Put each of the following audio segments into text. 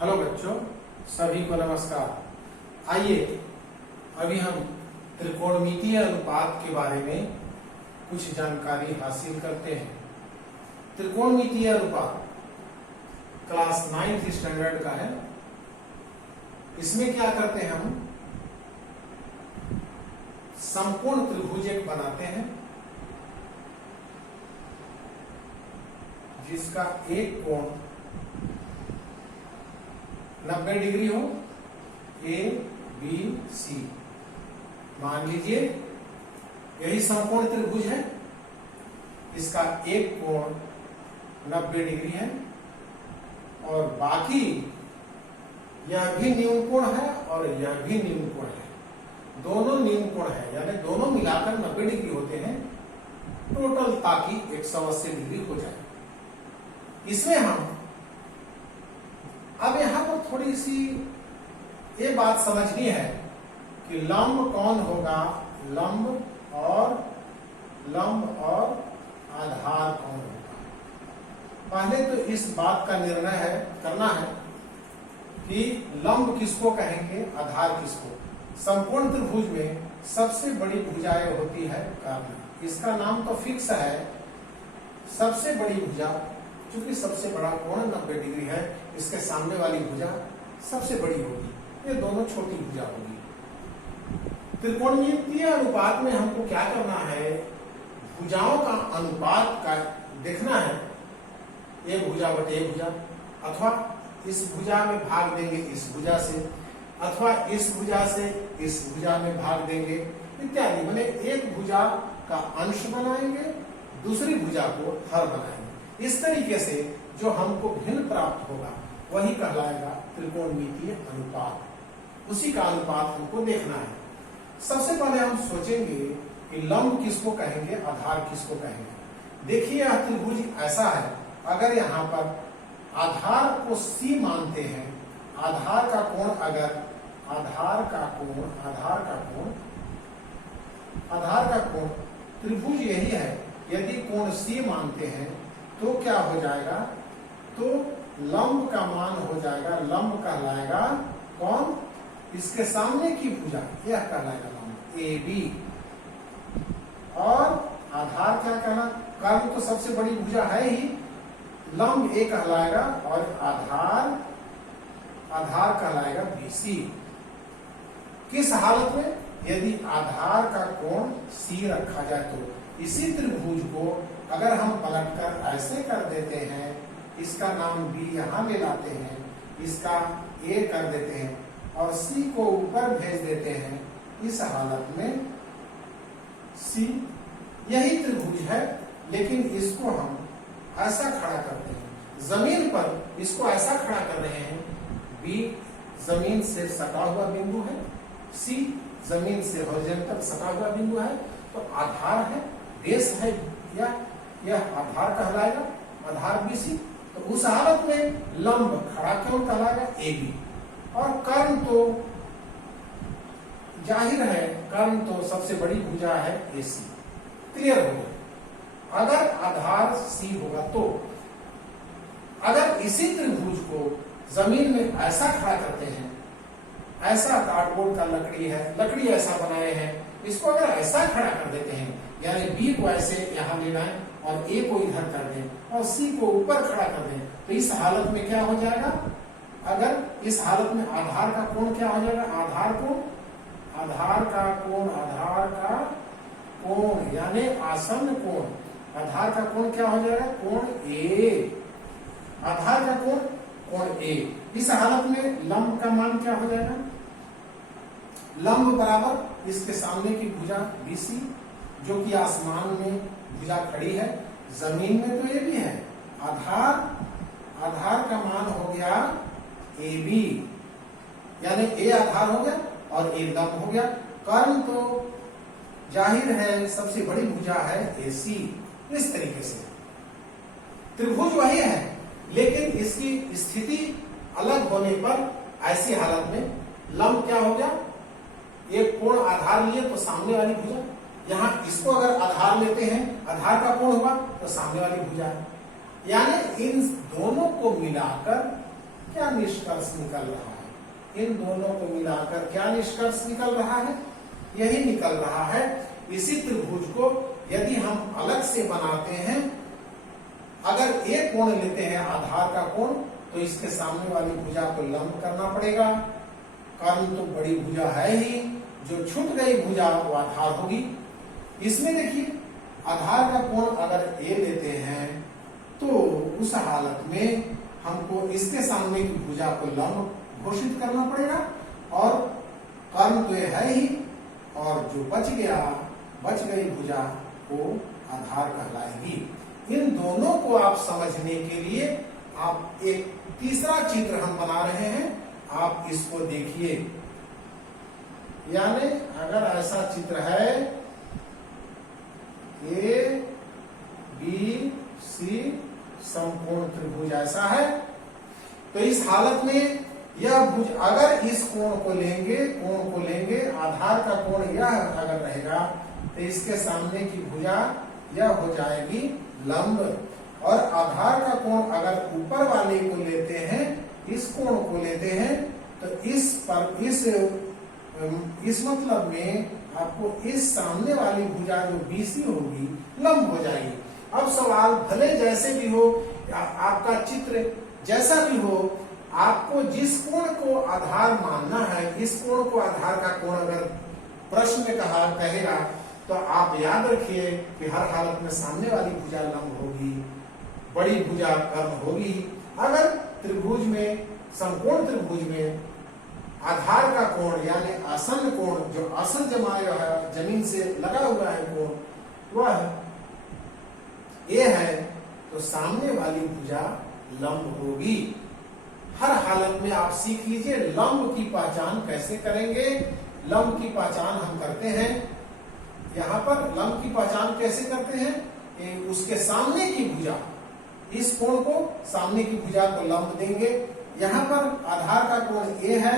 Hello बच्चों, सभी को नमस्कार। आइए अभी हम त्रिकोणमितीय अनुपात के बारे में कुछ जानकारी हासिल करते हैं। त्रिकोणमितीय अनुपात क्लास 9th स्टैंडर्ड का है। इसमें क्या करते हैं, हम समकोण त्रिभुज एक बनाते हैं जिसका एक कोण 90 डिग्री हो, ए बी सी। मान लीजिए यही समकोण त्रिभुज है, इसका एक कोण 90 डिग्री है और बाकी यह भी न्यून कोण है और यह भी न्यून कोण है। दोनों न्यून कोण है, यानी दोनों मिलाकर 90 डिग्री होते हैं टोटल, ताकि 180 डिग्री हो जाए। इसमें हम अब यहां पर थोड़ी सी ये बात समझनी है कि लंब कौन होगा, लंब और आधार कौन होगा। पहले तो इस बात का निर्णय करना है कि लंब किसको कहेंगे, आधार किसको। समकोण त्रिभुज में सबसे बड़ी भुजाएं होती है कर्ण। इसका नाम तो फिक्स है, सबसे बड़ी भुजा, क्योंकि सबसे बड़ा कोण 90 डिग्री है, इसके सामने वाली भुजा सबसे बड़ी होगी, ये दोनों छोटी भुजा होगी। त्रिकोणमितीय अनुपात में हमको क्या करना है, भुजाओं का अनुपात का देखना है। ये भुजा बटे ये भुजा, अथवा इस भुजा में भाग देंगे इस भुजा से, अथवा इस भुजा से इस भुजा में भाग देंगे इत्यादि। मैंने एक भुजा का अंश बनाएंगे, दूसरी भुजा को हर बनाएंगे। इस तरीके से जो हमको भिन्न प्राप्त होगा वही कहलाएगा त्रिकोणमितीय अनुपात। उसी का अनुपात हमको देखना है। सबसे पहले हम सोचेंगे कि लंब किसको कहेंगे, आधार किसको कहेंगे। देखिए यह त्रिभुज ऐसा है, अगर यहाँ पर आधार को C मानते हैं, आधार का कोण अगर आधार का कोण त्रिभुज यही है, यदि कोण C मानते हैं तो क्या हो जाएगा, तो लंब का मान हो जाएगा, लंब कहलाएगा कौन, इसके सामने की भुजा, यह कहलाएगा लंब ए बी। और आधार क्या कहना, कर्ण तो सबसे बड़ी भुजा है ही, लंब ए कहलाएगा और आधार कहलाएगा बी सी। किस हालत में, यदि आधार का कोण C रखा जाए तो इसी त्रिभुज को अगर हम पलटकर ऐसे कर देते हैं, इसका नाम B यहां ले लाते हैं, इसका A कर देते हैं और C को ऊपर भेज देते हैं, इस हालत में C यही त्रिभुज है, लेकिन इसको हम ऐसा खड़ा करते हैं, जमीन पर इसको ऐसा खड़ा कर रहे हैं। B जमीन से सटा हुआ बिंदु है, C जमीन से हॉरिजॉन्टल सटा हुआ बिंदु है, तो आधार है, बेस है, या यह आधार कहलाएगा, आधार BC। तो उस हालत में लंब खड़ा क्यों कहलाएगा, AB। और कर्ण तो जाहिर है, कर्ण तो सबसे बड़ी भुजा है AC। क्लियर हो गया। अगर आधार C होगा तो अगर इसी त्रिभुज को जमीन में ऐसा खड़ा करते हैं, ऐसा कार्डबोर्ड का लकड़ी ऐसा बनाए हैं, इसको अगर ऐसा खड़ा कर देते हैं, यानी B को ऐसे यहां लेना है और A को इधर कर दें और C को ऊपर खड़ा कर दें, तो इस हालत में क्या हो जाएगा, अगर इस हालत में आधार का कोण क्या हो जाएगा, आधार का कोण यानी आसन्न कोण, आधार का कोण क्या हो जाएगा, कोण A। आधार का कोण A। इस हालत में लंब का मान क्या हो जाएगा, लंब बराबर इसके सामने की भुजा BC, जो कि आसमान में भुजा खड़ी है, जमीन में तो ये भी है। आधार का मान हो गया AB, यानी A आधार हो गया और A लंब हो गया। कर्ण तो जाहिर है सबसे बड़ी भुजा है AC। इस तरीके से त्रिभुज वही है, लेकिन इसकी स्थिति अलग होने पर ऐसी हालत में लंब क्या हो गया, एक कोण आधार लिए तो सामने वाली भुजा, यहाँ इसको अगर आधार लेते हैं, आधार का कोण हुआ तो सामने वाली भुजा है, यानी इन दोनों को मिलाकर क्या निष्कर्ष निकल रहा है? इन दोनों को मिलाकर क्या निष्कर्ष निकल रहा है? यही निकल रहा है। इसी त्रिभुज को यदि हम अलग से बनाते हैं, अगर एक कोण लेते हैं आधार का कोण, तो इसके सामने वाली भुजा को लंब करना पड़ेगा। कर्ण तो बड़ी भुजा है ही, जो छूट गई भुजा वो आधार होगी। इसमें देखिए आधार का कोण अगर ए लेते हैं तो उस हालत में हमको इसके सामने की भुजा को लंब घोषित करना पड़ेगा, और कर्ण तो ये है ही, और जो बच गई भुजा वो आधार कहलाएगी। इन दोनों को आप समझने के लिए आप एक तीसरा चित्र हम बना रहे हैं, आप इसको देखिए। यानी अगर ऐसा चित्र है ए बी सी समकोण त्रिभुज ऐसा है, तो इस हालत में यह भुज अगर इस कोण को लेंगे आधार का कोण यह अगर रहेगा तो इसके सामने की भुजा यह हो जाएगी लंब, और आधार का कोण अगर ऊपर वाले को लेते हैं, इस कोण को लेते हैं, तो इस मतलब में आपको इस सामने वाली भुजा जो बीसी होगी लंब हो जाएगी। अब सवाल भले जैसे भी हो, आपका चित्र जैसा भी हो, आपको जिस कोण को आधार मानना है, इस कोण को आधार का कोण अगर प्रश्न में कहेगा तो आप याद रखिए कि हर हालत में सामने वाली भुजा लंब होगी, बड़ी भुजा कर्ण होगी। अगर त्रिभुज में, समकोण त्रिभुज में आधार का कोण यानी आसन्न कोण, जो आसन जमाया है जमीन से लगा हुआ है कोण, वह ये है, तो सामने वाली भुजा लंब होगी। हर हालत में आप सीख लीजिए लंब की पहचान कैसे करेंगे। लंब की पहचान हम करते हैं, यहाँ पर लंब की पहचान कैसे करते हैं, उसके सामने की भुजा, इस कोण को सामने की भुजा को लंब देंगे। यहाँ पर आधार का कोण ए है,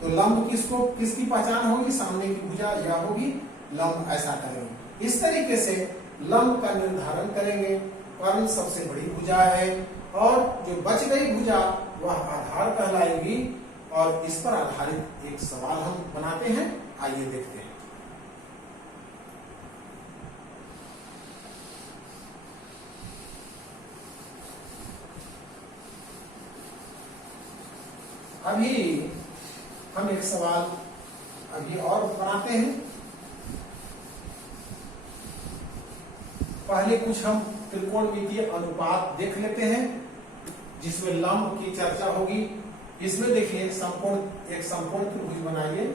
तो लंब किसकी पहचान होगी, सामने की भुजा यह होगी, लंब ऐसा करेंगे। इस तरीके से लंब का निर्धारण करेंगे। कर्ण सबसे बड़ी भुजा है, और जो बच गई भुजा वह आधार कहलाएगी। और इस पर आधारित एक सवाल हम बनाते हैं, आइए देखते हैं। अभी हम एक सवाल अभी और बनाते हैं। पहले कुछ हम त्रिकोणमितीय अनुपात देख लेते हैं, जिसमें लंब की चर्चा होगी। इसमें देखिए एक समकोण त्रिभुज बनाइए।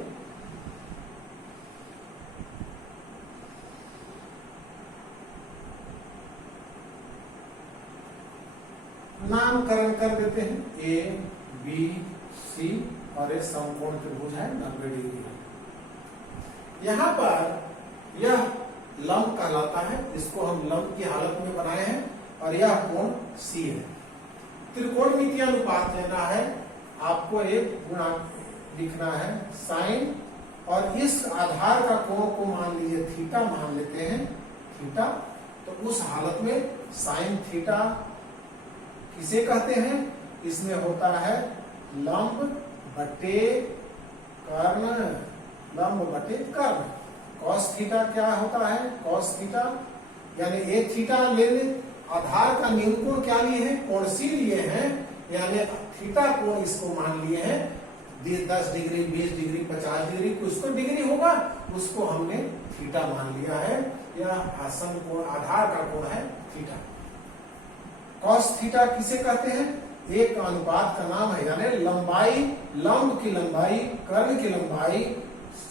नामकरण कर देते हैं, ए बी सी, और एक समकोण त्रिभुज है 90 डिग्री है। यहाँ पर यह लंब कहलाता है, इसको हम लंब की हालत में बनाए हैं, और यह कोण सी है। त्रिकोणमितीय अनुपात लेना है, आपको एक गुणा लिखना है साइन, और इस आधार का कोण को मान लीजिए थीटा मान लेते हैं, थीटा। तो उस हालत में साइन थीटा किसे कहते हैं, इसमें होता है लंब बटे कर्ण, लंब बटे कर्ण। कॉस थीटा क्या होता है, कॉस थीटा यानी ए थीटा ले लें। आधार का न्यूनकोण क्या लिए हैं, कोण सी लिए हैं, यानी थीटा कोण इसको मान लिए हैं 10 डिग्री, 20 डिग्री, 50 डिग्री, कुछ तो डिग्री होगा, उसको हमने थीटा मान लिया है। यह आसन कोण, आधार का कोण है थीटा। कॉस थीटा किसे कहते हैं, एक अनुपात का नाम है, यानी लंबाई, लंब की लंबाई कर्ण की लंबाई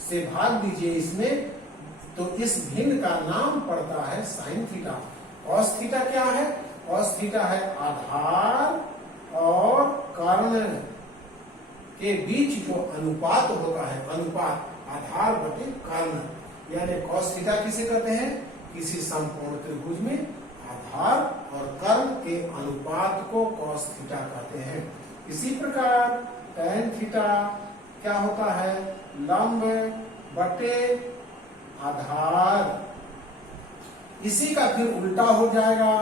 से भाग दीजिए इसमें, तो इस भिन्न का नाम पड़ता है साइन थीटा। कॉस थीटा क्या है, कॉस थीटा है आधार और कर्ण के बीच जो अनुपात होता है, अनुपात आधार बटे कर्ण, यानी कॉस थीटा किसे कहते हैं, किसी समकोण त्रिभुज में आधार और कर्ण के अनुपात को कॉस थीटा कहते हैं। इसी प्रकार टैन थीटा क्या होता है, लंब बटे आधार, इसी का फिर उल्टा हो जाएगा,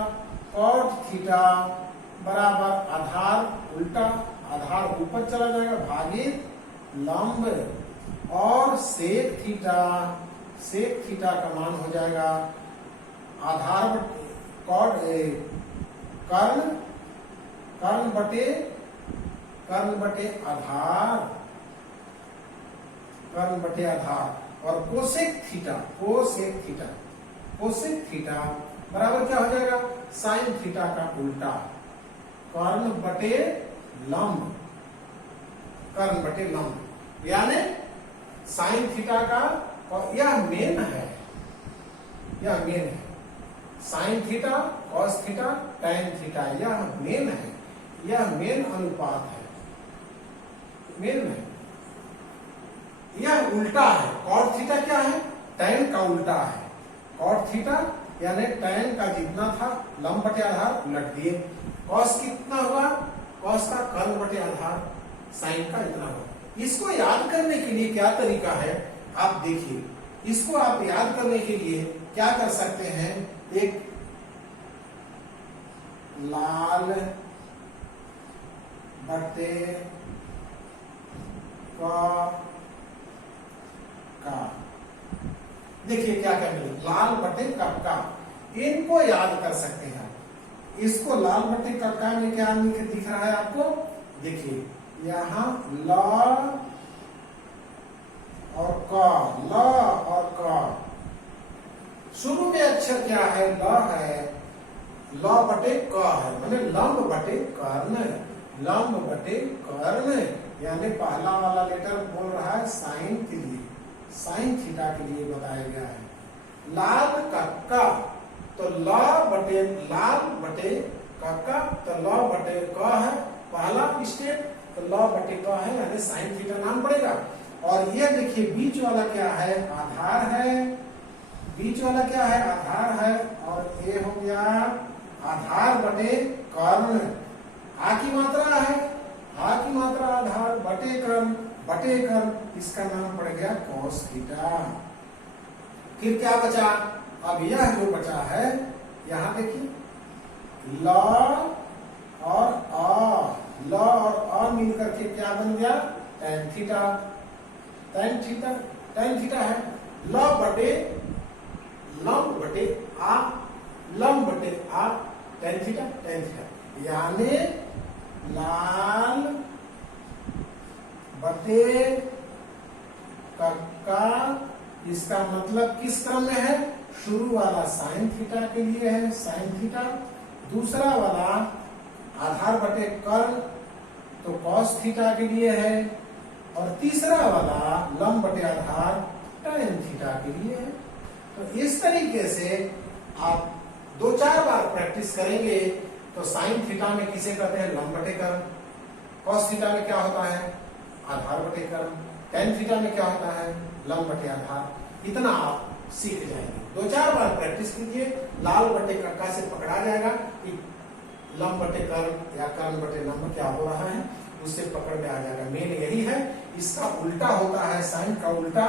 कॉट थीटा बराबर आधार उल्टा आधार ऊपर चला जाएगा भागित लंब, और सेक थीटा का मान हो जाएगा आधार कर्ण बटे आधार, और कोसेक थीटा बराबर क्या हो जाएगा साइन थीटा का उल्टा, कर्ण बटे लंब, यानी साइन थीटा का, और यह मेन है, sine theta cos theta tan theta, यह मेन है, यह मेन अनुपात है, मेन है। यह उल्टा है, कॉट थीटा क्या है टैन का उल्टा है, कॉट थीटा यानी टैन का जितना था लंब बटे आधार उलट दिए, कॉस कितना हुआ, कॉस का कर्ण बटे आधार साइन का इतना हुआ। इसको याद करने के लिए क्या तरीका है आप देखिए, इसको आप याद करने के लिए क्या कर सकते हैं, एक लाल बटे का देखिए क्या करेंगे, लाल बटे का, इनको याद कर सकते हैं। इसको लाल बटे का में क्या दिख रहा है आपको, देखिए यहाँ ल और क, शुरू में अक्षर क्या है ल है, ल बटे क है, माने लंब बटे कर्ण, यानी पहला वाला लेटर बोल रहा है साइन के लिए, साइन थीटा के लिए बताया गया है। लाल कक्का तो लाल बटे कक्का, तो ल बटे क है पहला स्टेप, तो ल बटे क है यानी साइन थीटा नाम पड़ेगा। और ये देखिए बीच वाला क्या है, आधार है, बीच वाला क्या है आधार है, और ये हो गया आधार बटे कर्ण, आ की मात्रा है, आ की मात्रा आधार बटे कर्ण, इसका नाम पड़ गया कॉस थीटा। फिर क्या बचा, अब यह जो बचा है यहां देखिए ल और अ मिलकर के क्या बन गया टैन थीटा, टैन थीटा है लंब बटे आ टैन थीटा, यानी लाल बटे कक्का, इसका मतलब किस क्रम में है, शुरू वाला साइन थीटा के लिए है साइन थीटा, दूसरा वाला आधार बटे कर्ण तो कॉस थीटा के लिए है, और तीसरा वाला लंब बटे आधार टैन थीटा के लिए है। तो इस तरीके से आप 2-4 बार प्रैक्टिस करेंगे तो साइन थीटा में किसे कहते हैं लंब बटे कर्ण, कॉस थीटा में क्या होता है आधार बटे कर्ण, टैन थीटा में क्या होता है लंब बटे आधार। इतना आप सीख जाएंगे, 2-4 बार प्रैक्टिस कीजिए, लाल बटे कक्का से पकड़ा जाएगा कि लंब बटे कर्ण या कर्ण बटे लंब क्या हो रहा है, उससे पकड़ में आ जाएगा। मेन यही है, इसका उल्टा होता है साइन का उल्टा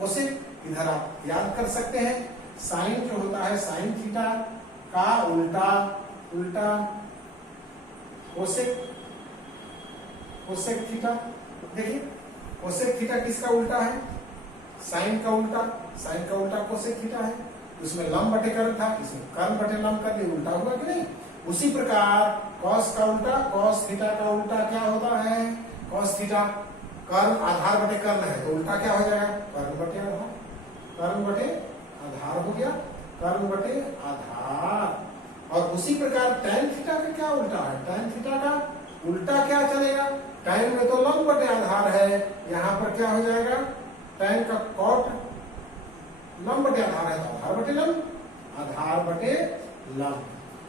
कोसेक, इधर आप याद कर सकते हैं, साइन जो होता है साइन थीटा का उल्टा कोसेक थीटा। देखिए कोसेक थीटा किसका उल्टा है, साइन का उल्टा कोसेक थीटा है। उसमें लंब बटे कर्ण था, इसमें कर्ण बटे लंब कर दिया, उल्टा हुआ कि नहीं। उसी प्रकार कॉस का उल्टा, कॉस थीटा का उल्टा क्या होता है, कॉस थीटा कर्ण आधार बटे कर्ण है तो उल्टा क्या हो जाएगा कर्ण बटे आधार, कर्ण बटे आधार हो गया, कर्ण बटे आधार। और उसी प्रकार टैन थीटा का क्या उल्टा है, टैन थीटा का उल्टा क्या चलेगा, टैन में तो लंब बटे आधार है, यहाँ पर क्या हो जाएगा टैन का कॉट लंब बटे आधार है तो आधार बटे लंब, आधार बटे लंब।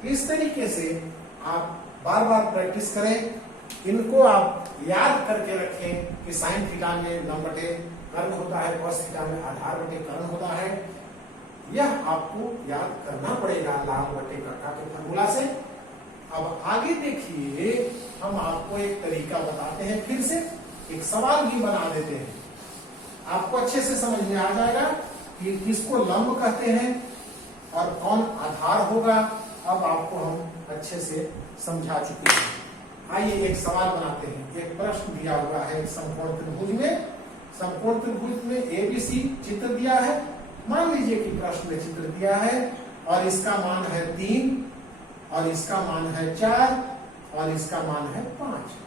इस तरीके से आप बार बार प्रैक्टिस करें, इनको आप याद करके रखें कि साइन थीटा में लंब बटे कर्ण होता है, कॉस थीटा में आधार बटे कर्ण होता है। यह आपको याद करना पड़ेगा लाल बटे कक्का के फॉर्मूला से। अब आगे देखिए, हम आपको एक तरीका बताते हैं, फिर से एक सवाल भी बना देते हैं, आपको अच्छे से समझ में आ जाएगा कि किसको लंब कहते हैं और कौन आधार होगा। अब आपको हम अच्छे से समझा चुके हैं। आइए एक सवाल बनाते हैं। एक प्रश्न दिया हुआ है समकोण त्रिभुज में, समकोण त्रिभुज में एबीसी चित्र दिया है। मान लीजिए कि प्रश्न में चित्र दिया है और इसका मान है 3 और इसका मान है 4 और इसका मान है 5।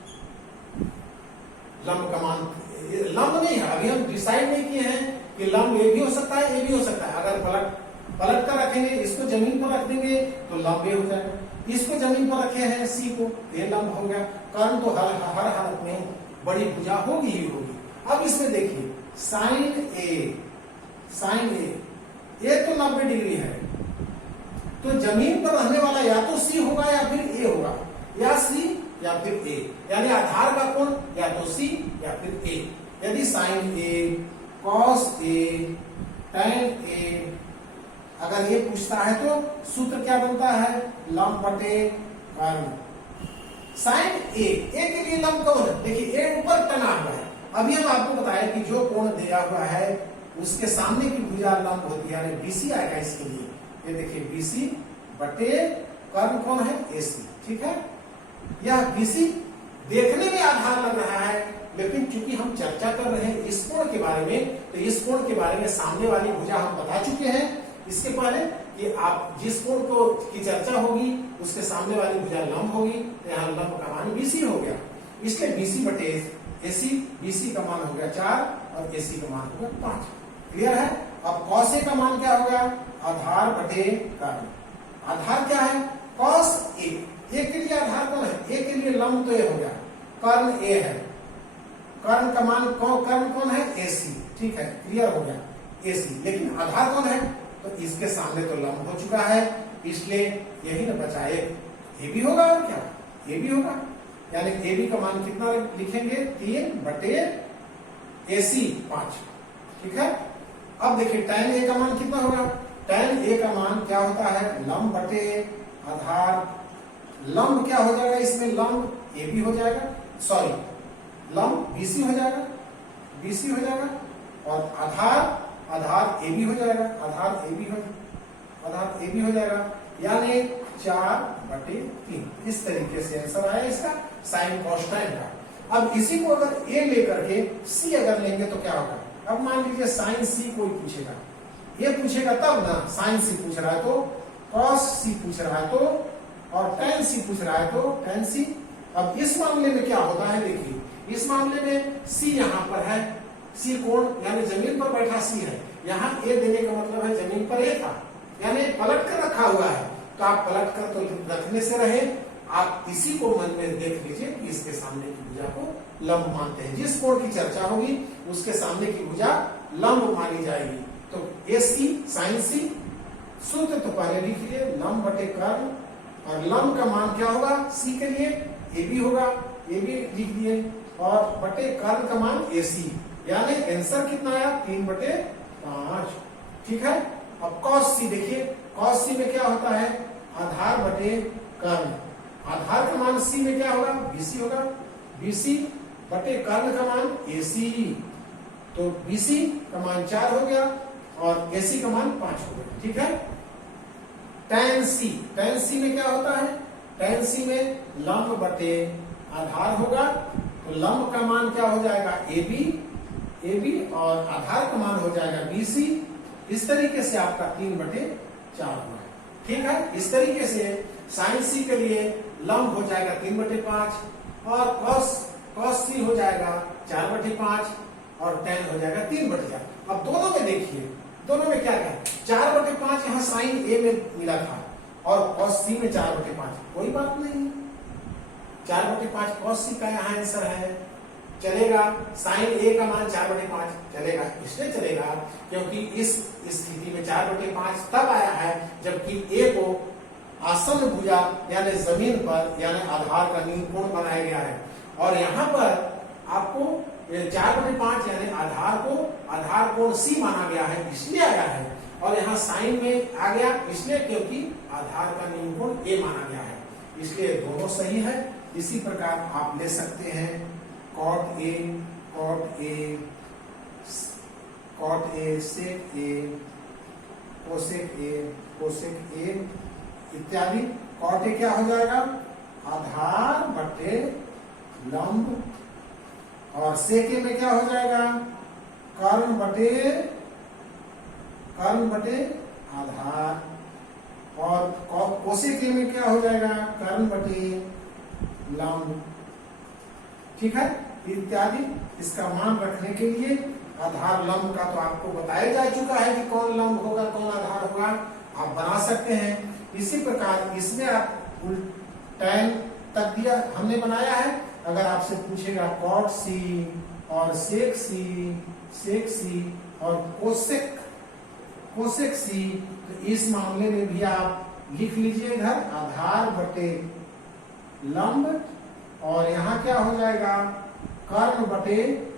लंब का मान, लंब नहीं है, अभी हम डिसाइड नहीं किए हैं कि लंब ए भी हो सकता है, ए भी हो सकता है। अगर पलट कर रखेंगे, इसको जमीन पर रख देंगे तो लंब ए हो जाएगा, इसको जमीन पर रखे हैं सी को, ये लंब हो गया। कर्ण तो हर हालत में बड़ी भुजा होगी ही होगी। अब इसमें देखिए साइन ए, ये तो 90 डिग्री है, तो जमीन पर रहने वाला या तो सी होगा या फिर ए होगा, या सी या फिर ए, यानी आधार का कोण या तो सी या फिर ए। यदि sign A, cos A, tan A अगर ये पूछता है तो सूत्र क्या बनता है, लंब बटे कर्ण। साइन ए के लिए लंब कौन है, देखिए ए ऊपर तना हुआ है। अभी हम आपको बताया कि जो कोण दिया हुआ है उसके सामने की भुजा लंब होती है, यानी बीसी आएगा इसके लिए। ये देखिए बीसी बटे कर्ण कौन है, एसी। ठीक है, यह बीसी देखने में आधार लग रहा है, लेकिन चूंकि हम चर्चा कर रहे हैं इस कोण के बारे में, तो इस कोण के बारे में सामने वाली भुजा हम बता चुके हैं इसके पहले कि आप जिस कोण को की चर्चा होगी उसके सामने वाली भुजा लंब होगी, तो यहाँ लंब का मान बीसी हो गया। इसलिए बीसी बटे एसी, बीसी का मान हो गया 4 और एसी का मान हो गया 5। क्लियर है। अब कॉस ए का मान क्या हो गया, आधार बटे कर्ण। आधार क्या है, कॉस ए के लिए आधार कौन है, ए के लिए लंब तो ए हो गया, कर्ण ए है, कर्ण का मान कर्ण कौन है, एसी। ठीक है, क्लियर हो गया एसी, लेकिन आधार कौन है, तो इसके सामने तो लंब हो चुका है, इसलिए यही ना बचा एक, ए भी होगा और क्या, ए भी होगा। यानी ए बी का मान कितना लिखेंगे, 3 बटे एसी 5। ठीक है। अब देखिए टैन ए का मान कितना होगा, टैन ए का मान क्या होता है, लंब बटे आधार। लंब क्या हो जाएगा इसमें, लंब ए बी हो जाएगा, सॉरी लंब बीसी हो जाएगा, बीसी हो जाएगा, और आधार ए बी हो जाएगा, आधार ए बी हो जाएगा, यानी 4 बटे 3। इस तरीके से आंसर आया इसका साइन कॉस टैन का। अब इसी को अगर ए लेकर के सी अगर लेंगे तो क्या होगा, अब मान लीजिए साइन सी कोई पूछेगा, ये पूछेगा तब ना, साइन सी पूछ रहा है तो, कॉस सी पूछ रहा है तो, और टैन सी पूछ रहा है तो टैन सी। अब इस मामले में क्या होता है, देखिए इस मामले में सी यहाँ पर है, सी कोण यानी जमीन पर बैठा सी है, यहाँ ए देने का मतलब है जमीन पर ए था, यानी पलट कर रखा हुआ है, तो आप पलट कर तो रखने से रहे, आप इसी को मन में देख लीजिए कि इसके सामने की भुजा को लंब मानते हैं। जिस कोण की चर्चा होगी उसके सामने की भुजा लंब मानी जाएगी। तो एसी साइन सी, सूत्र तो पहले लिखिए, लंब बटे कर्ण, और लंब का मान क्या होगा सी के लिए, ए बी होगा, ए बी लिख दिए, और बटे कर्ण का मान एसी, यानी आंसर कितना आया, 3 बटे 5। ठीक है। अब कॉस सी देखिए, कॉस सी में क्या होता है, आधार बटे कर्ण। आधार का मान सी में क्या होगा, बीसी होगा, बीसी बटे कर्ण का मान एसी, तो बीसी का मान 4 हो गया और एसी का मान 5 हो गया। ठीक है। टैन सी में क्या होता है, टैन सी में लंब बटे आधार होगा, तो लंब का मान क्या हो जाएगा, ए बी, और आधार का मान हो जाएगा बीसी। इस तरीके से आपका 3 बटे 4 हुआ। ठीक है। इस तरीके से साइन सी के लिए लंब हो जाएगा 3 बटे 5, और कॉस सी हो जाएगा 4 बटे 5, और टैन हो जाएगा 3 बटे 4। अब दोनों में देखिए, दोनों में क्या है, 4 बटे 5 यहाँ साइन ए में मिला था, और कॉस सी में 4 बटे 5, कोई बात नहीं, 4 बटे 5 कॉस सी का यहाँ आंसर है, चलेगा। साइन ए का मान 4 बटे 5 चलेगा, इसलिए चलेगा क्योंकि इस स्थिति में 4 बटे 5 तब आया है जबकि ए को आसन्न भुजा यानी जमीन पर यानी आधार का नील कोण बनाया गया है, और यहाँ पर आपको 4 बटे 5 यानी आधार कोण सी माना गया है, इसलिए आया है, और यहाँ साइन में आ गया इसलिए क्योंकि आधार का नील कोण ए माना गया है, इसलिए दोनों सही है। इसी प्रकार आप ले सकते हैं cot A, sec A, cosec ए इत्यादि। कॉट ए क्या हो जाएगा, आधार बटे बटे लंब, और सेके में क्या हो जाएगा, कर्ण बटे आधार, और कोसेके में क्या हो जाएगा, कर्ण बटे लंब। ठीक है, इत्यादि। इसका मान रखने के लिए आधार लंब का तो आपको बताया जा चुका है कि कौन लंब होगा कौन आधार होगा, आप बना सकते हैं। इसी प्रकार इसमें आप tan तक दिया हमने बनाया है। अगर आपसे पूछेगा cot c और sec c और cosec c, तो इस मामले में भी आप लिख लीजिए इधर आधार बटे लंब, और यहां क्या हो जाएगा, कर्ण बटे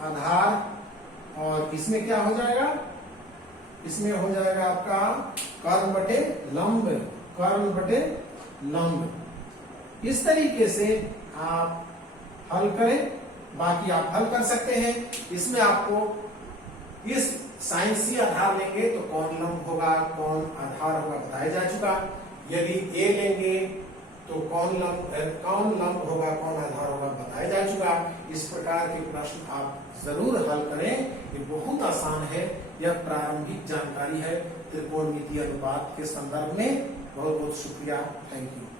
आधार, और इसमें क्या हो जाएगा, इसमें हो जाएगा आपका कर्ण बटे लंब। इस तरीके से आप हल करें, बाकी आप हल कर सकते हैं। इसमें आपको इस साइंसी आधार लेंगे तो कौन लंब होगा कौन आधार होगा बताया जा चुका। यदि ए लेंगे तो कौन लंब होगा कौन आधार होगा बताया जा चुका। इस प्रकार के प्रश्न आप जरूर हल करें, ये बहुत आसान है। यह प्रारंभिक जानकारी है त्रिकोणमितीय अनुपात के संदर्भ में। बहुत बहुत शुक्रिया, थैंक यू।